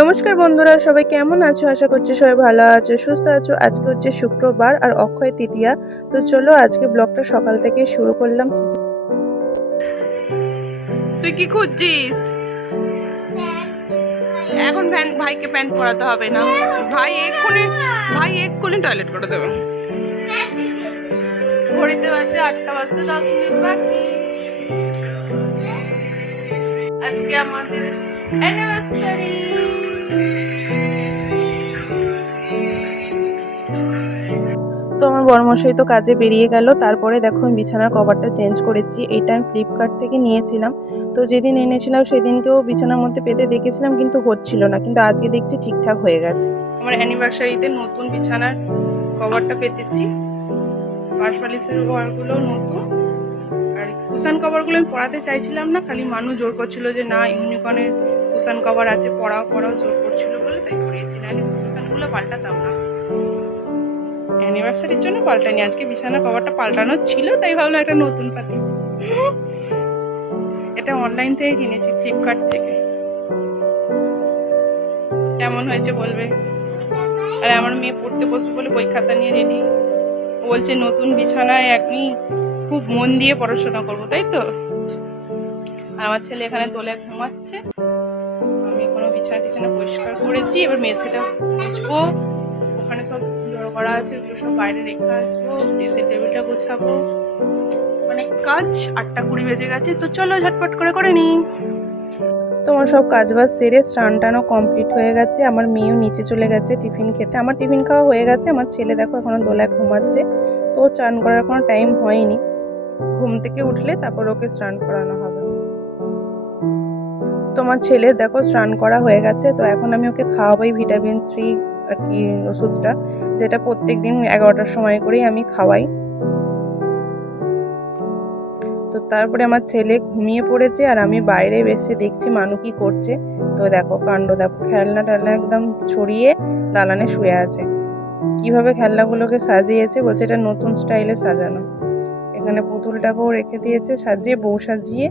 নমস্কার বন্ধুরা, সবাই কেমন আছো? আশা করছি সবাই ভালো আছো, সুস্থ আছো। আজকে হচ্ছে শুক্রবার আর অক্ষয় তৃতীয়া। তো চলো আজকে ব্লগটা সকাল থেকে শুরু করলাম। তুই কি খুঁজছিস? এখন ভাইকে প্যান্ট পরাতে হবে না। ভাই এক্ষুনি টয়লেট করে দেবে। ঘড়িতে বাজে 8টা বাজতে 10 মিনিট বাকি। আজকে আমাদের অ্যানিভার্সারি। তো আমার বড়মশাই তো কাজে বেরিয়ে গেল। তারপরে দেখো আমি বিছানার কভারটা চেঞ্জ করেছি। এইটা আমি ফ্লিপকার্ট থেকে নিয়েছিলাম। তো যেদিন এনেছিলাম সেদিনকেও বিছানার মধ্যে পেতে দেখেছিলাম, কিন্তু হচ্ছিল না, কিন্তু আজকে দেখছি ঠিকঠাক হয়ে গেছে। আমার অ্যানিভার্সারিতে নতুন বিছানার কভারটা পেতেছি। পাশবালিশের কভারগুলো নতুন, আর কুশান কভারগুলো আমি পরাতে চাইছিলাম না, খালি মানুষ জোর করছিল যে না ইউনিকর্নের কুশান কভার আছে, পরাও জোর করছিল বলে তাই পরিয়েছি, না কুশানগুলো পাল্টাতাম না। অ্যানিভার্সারির জন্য পাল্টানি, আজকে বিছানার কভারটা পাল্টানো ছিল তাই ভাবলাম একটা নতুন পাতি। এটা অনলাইন থেকে কিনেছি, ফ্লিপকার্ট থেকে। কেমন হয়েছে বলবে। আর আমার মেয়ে পড়তে বসবে বলে বই খাতা নিয়ে রেডি। বলছে নতুন বিছানায় আপনি খুব মন দিয়ে পড়াশোনা করবো, তাই তো। আর আমার ছেলে এখানে তোলে ঘুমাচ্ছে। আমি কোনো বিছানা পরিষ্কার করেছি, এবার মেঝেটা মুছবো। ওখানে সব জড়ো করা আছে, ওগুলো সব বাইরে রেখে আসবো। ড্রেসিং টেবিলটা গোছাবো, অনেক কাজ। 8টা 20 বেজে গেছে, তো চলো ঝটপট করে নিই। তোমার সব কাজবাজ সেরে স্নান টানও কমপ্লিট হয়ে গেছে। আমার মেয়েও নিচে চলে গেছে টিফিন খেতে। আমার টিফিন খাওয়া হয়ে গেছে। আমার ছেলে দেখো এখনো দোলায় ঘুমাচ্ছে, তো স্নান করার কোনো টাইম হয়নি। ঘুম থেকে উঠলে তারপর ওকে স্নান করানো হবে। তোমার ছেলে দেখো স্নান করা হয়ে গেছে। তো এখন আমি ওকে খাওয়াবো ভিটামিন 3 আর কি ওষুধটা, যেটা প্রত্যেক দিন 11টার সময় করেই আমি খাওয়াই। তো তারপরে আমার ছেলে ঘুমিয়ে পড়েছে আর আমি বাইরে বসে দেখছি মানু কি করছে। তো দেখো কাণ্ড, দেখো খেলনা টেলনা একদম ছড়িয়ে দালানে শুয়ে আছে। কিভাবে খেলনাগুলোকে সাজিয়েছে, বলছে এটা নতুন স্টাইলে সাজানো। এখানে পুতুলটাকেও রেখে দিয়েছে সাজিয়ে, বউ সাজিয়ে।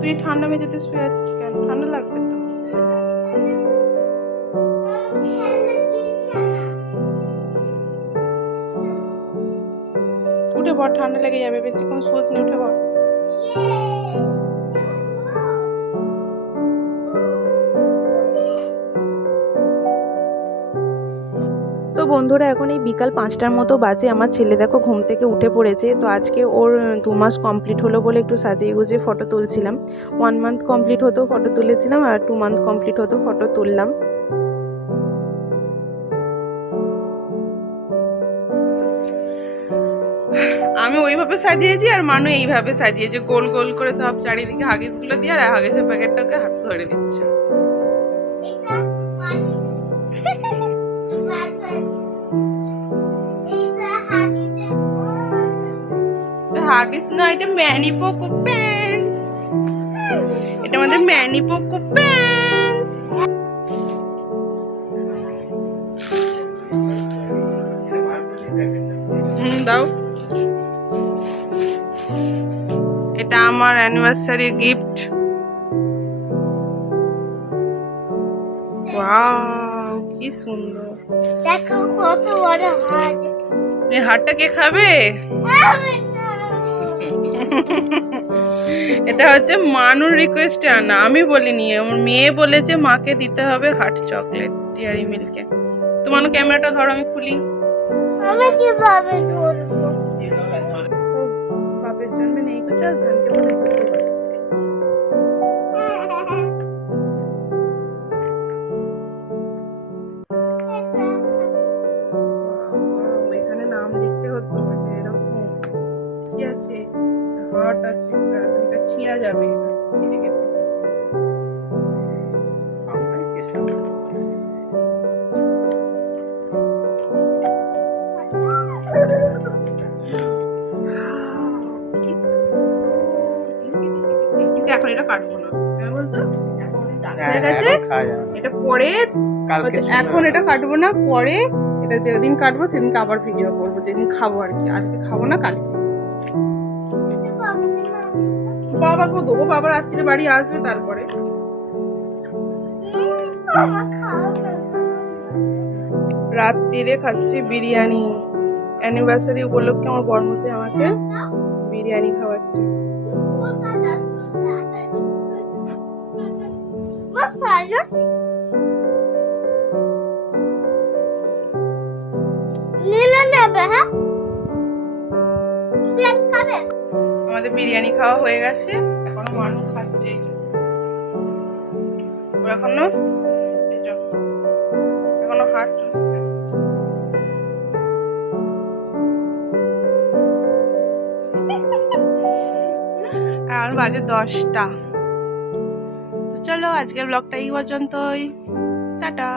তুই ঠান্ডা মেঝেতে শুয়ে আছিস কেন? ঠান্ডা লাগবে তো। উঠে পড়, ঠান্ডা লেগে যাবে, বেশিক্ষণ শুয়োস নি, উঠে পড়। তো বন্ধুরা এখন এই বিকাল 5টার মতো বাজে। আমার ছেলে দেখো ঘুম থেকে উঠে পড়েছে। তো আজকে ওর 2 মাস কমপ্লিট হলো বলে একটু সাজিয়ে গুজিয়ে ফটো তুলছিলাম। 1 মান্থ কমপ্লিট হতেও ফটো তুলেছিলাম, আর 2 মান্থ কমপ্লিট হতেও ফটো তুললাম। আমি ওইভাবে সাজিয়েছি আর মানু এইভাবে সাজিয়েছে, গোল গোল করে সব চারিদিকে হাগিসগুলো দিয়ে, আর হাগিসের প্যাকেটটাকে হাত ধরে দিচ্ছে। হাগিস না, এটা ম্যানি পোকো প্যান্টস। এটা আমাদের ম্যানি পোকো প্যান্টস। দাও, এটা আমার অ্যানিভার্সারি গিফট। ওয়াও কি সুন্দর, দেখো কত বড় হাত। এই হারটা কে খাবে? এটা হচ্ছে মানুর রিকোয়েস্টে আনা, আমি বলিনি। আমার মেয়ে বলেছে মাকে দিতে হবে হার্ট চকলেট ডেয়ারি মিল্কে। তো মানু ক্যামেরাটা ধরো, আমি খুলি। আমি কিভাবে ধরবো? বাপের জন্মে নেই তো চাল, ধানকে বলে এখানে নাম লিখতে হতো, এরকম কি আছে, হার্ট আছে, এটা ছিঁড়া যাবে কেটে কেটে। এখন এটা কাটবো না, বলতো হয়ে গেছে। এটা পরে এখন এটা কাটবো না, পরে এটা যেদিন কাটবো সেদিনকে আবার ভিডিও করবো, যেদিন খাবো আর কি। আজকে খাবো না, কালকে। বাবাকেও দেবো, বাবা রাত্রিরে বাড়ি আসবে তারপরে। আমার খাওয়া রাত্রিরে খাচ্ছি বিরিয়ানি, অ্যানিভার্সারি উপলক্ষে আমার বর্মশাই আমাকে বিরিয়ানি খাওয়াচ্ছে। নীলা নেবে, হ্যাঁ প্লেট খাবে? আমাদের বিরিয়ানি খাওয়া হয়ে গেছে, এখনো মানুষ খাচ্ছে। ও এখনো এই যে, এখনো হাট চুষছে। আর বাজে 10টা। তো চলো আজকের ব্লগটা এই পর্যন্তই, টাটা।